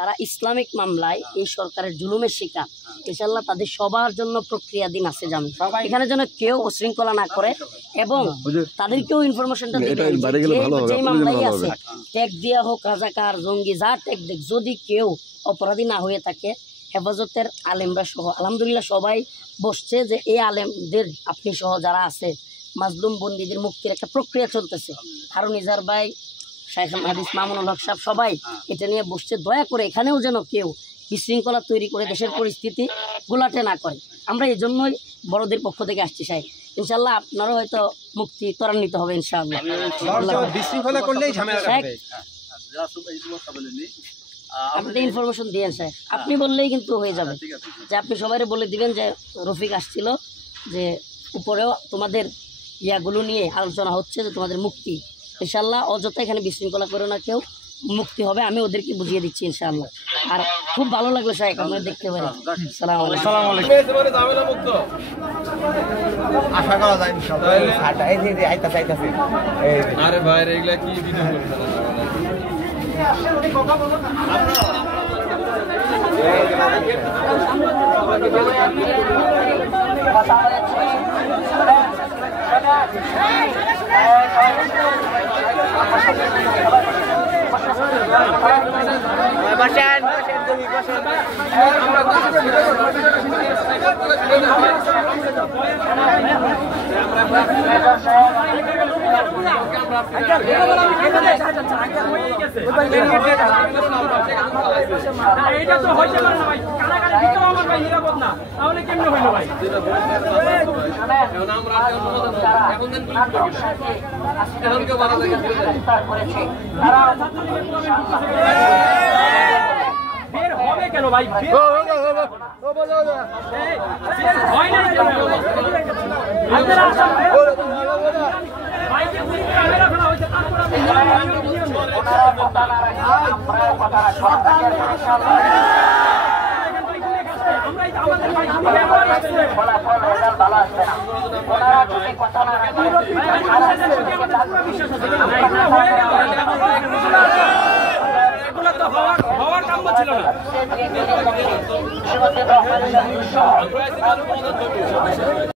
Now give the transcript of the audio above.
তারা ইসলামিক মামলায় এই সরকারের জুলুমের শিকার, ইনশাআল্লাহ তাদের সবার জন্য প্রক্রিয়াধীন আছে জামিন। এখানে যেন কেউ উশৃঙ্খলা না করে এবং তাদেরকেও ইনফরমেশনটা দিবেন যে মামলাই আছে ট্যাগ দেওয়া হোক, রাজাকার জঙ্গি যা ট্যাগ দেখ, যদি কেউ অপরাধী না হয়ে থাকে হেফাজতের আলেমরা সহ আলহামদুলিল্লাহ সবাই বসছে যে এই আলেমদের আপনি সহ যারা আছে মাজলুম বন্দীদের মুক্তির একটা প্রক্রিয়া চলতেছে। হারুন ইজার ভাই, শাইখ হাদিস মামুনুল হক সাহেব সবাই এটা নিয়ে বসছে। দয়া করে এখানেও যেন কেউ বিশৃঙ্খলা তৈরি করে দেশের পরিস্থিতি গোলাটে না করে। আমরা এই জন্যই বড়দের পক্ষ থেকে আসছি সাহেব, ইনশাল্লাহ আপনারও হয়তো মুক্তি ত্বরান্বিত হবে ইনশাআল্লাহ। আপনি ইনফরমেশন দিয়েন স্যার, আপনি বললেই কিন্তু হয়ে যাবে যে আপনি সবাই বলে দিবেন যে রফিক আসছিল, যে উপরেও তোমাদের ইয়াগুলো নিয়ে আলোচনা হচ্ছে যে তোমাদের মুক্তি ইনশাআল্লাহ, অযথা এখানে বিশৃঙ্খলা করো না, কেউ মুক্তি হবে, আমি ওদেরকে বুঝিয়ে দিচ্ছি ইনশাআল্লাহ। আর খুব ভালো লাগলো সাহেব আপনারা দেখতে পারেন। আসসালামু আলাইকুম। আশা করা যায় ইনশাআল্লাহ। এই যে আইতাছে আরে ভাই এগুলা কি ভিডিও করছেন? বের হবে কেন ভাই? এগুলো তো হওয়ার কাম্য ছিল না।